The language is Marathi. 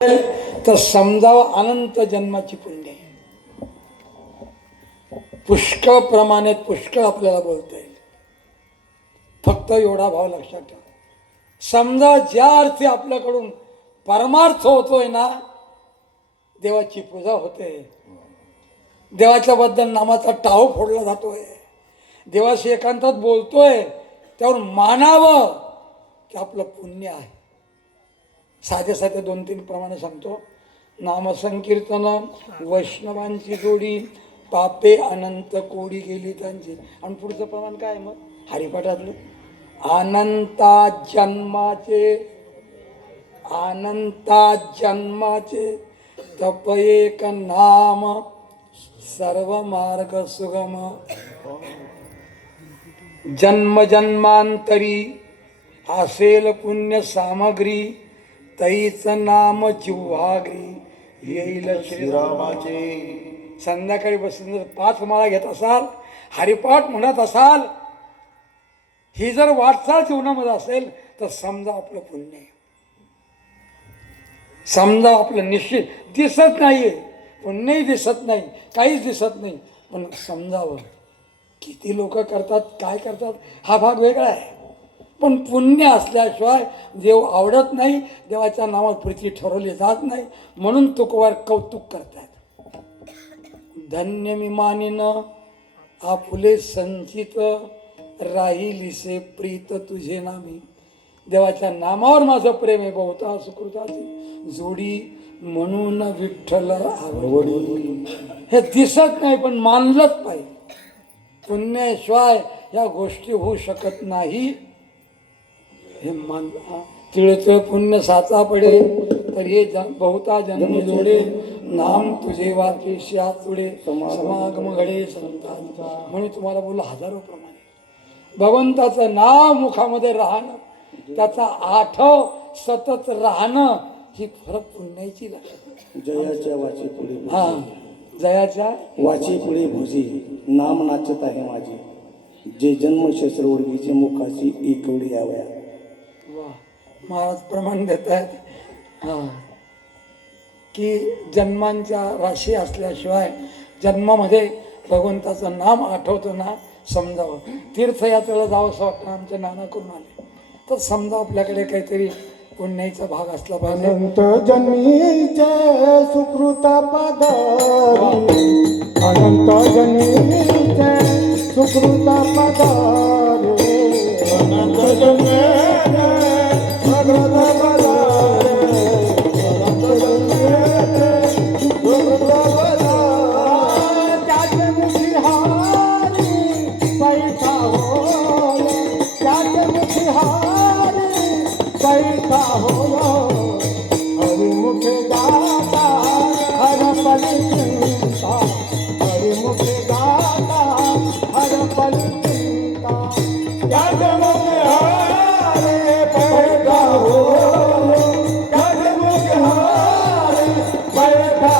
तर समजावं अनंत जन्माची पुण्य आहे. पुष्कळ प्रमाणात पुष्कळ आपल्याला बोलता येईल. फक्त एवढा भाव लक्षात ठेवा. समजा ज्या अर्थी आपल्याकडून परमार्थ होतोय ना, देवाची पूजा होते, देवाच्या बद्दल नामाचा टाव फोडला जातोय, देवाशी एकांतात बोलतोय, त्यावर मानावं की आपलं पुण्य आहे. साधे साधे 2-3 प्रमाणे सांगतो. नामसंकीर्तन वैष्णवांची जोडी, पापे अनंत कोडी गेली त्यांची. आणि पुढचं प्रमाण काय मग हरिपाठातलं, अनंता जन्माचे तप एक नाम सर्व मार्ग सुगम. जन्म जन्मांतरी असेल पुण्य सामग्री, तैच नाम जिव्हाग्री येईल श्रीरामाचे. संध्याकाळी बसून जर 5 माळा घेत असाल, हरिपाठ म्हणत असाल, ही जर वाटचाल जीवनामध्ये असेल तर समजा आपलं पुण्य आहे. समजा आपलं निश्चित दिसत नाहीये, पुण्यही दिसत नाही, काहीच दिसत नाही, पण समजावं. किती लोक करतात, काय करतात हा भाग वेगळा आहे, पण पुण्य असल्याशिवाय देव आवडत नाही, देवाच्या नावात प्रीती ठरवली जात नाही. म्हणून तुकवार कौतुक करतात. धन्य मी मानिन आपुले संचित, राहिलीसे प्रीत तुझे नामी. देवाच्या नामावर माझं प्रेम आहे, बहुता सुकृताची जोडी, म्हणून विठ्ठल आवडी. हे दिसत नाही पण मानलंच पाहिजे. पुण्याशिवाय या गोष्टी होऊ शकत नाही. हे मान तिळतिळ पुण्य साचा पडे, तर हे बहुता जन्मी जोडे. नाम तुझे वाकेशी तुडे, समागम घडे संतांचा. म्हणून तुम्हाला बोललो हजारो प्रमाणे भगवंताचं नाव मुखामध्ये राहणं, त्याचा आठव सतत राहणं, ही फरक पुण्याची लागते. जयाच्या वाची पुढे हा, जयाच्या वाची पुढे भुजी, नाम नाचत आहे माझी. जे जन्म शस्त्र उडवीचे मुखाची एकवडी यावया. वा, महाराज प्रमाण देत आहेत. हा, की जन्मांच्या राशी असल्याशिवाय जन्मामध्ये भगवंताचं नाम आठवतं ना, समजावं. तीर्थयात्रेला जावं असं वाटतं, आमच्या नाना करून आले, तर समजा आपल्याकडे काहीतरी पुण्याचा भाग असला पाहिजे. अनंत जन्मीचे सुकृत पदारी, अनंत जन्मीचे सुकृत पदारी, अनंत जन्मीचे सुकृत पदारी, अनंत जन्मीचे सुकृत पदारी. त्याचे मुखी हारी पैठा होय, त्याचे मुखी हारी पैठा होय. हरिमुखे गाता हरपली चिंता, हरिमुखे गाता हरपली चिंता. त्याचे मुखे हारी पैठा होय, त्याचे मुखे हारी पैठा